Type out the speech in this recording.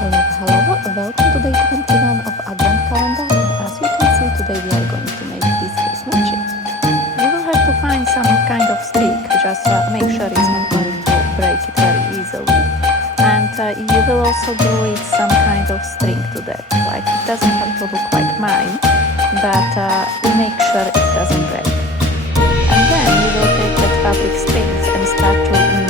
Hello, welcome to day 21 of Advent calendar. As you can see, today we are going to make this cake mochi. You will have to find some kind of stick, just make sure it's not going to break it very easily. And you will also glue it some kind of string to that, like it doesn't have to look like mine, but we make sure it doesn't break. And then you will take that fabric strings and start to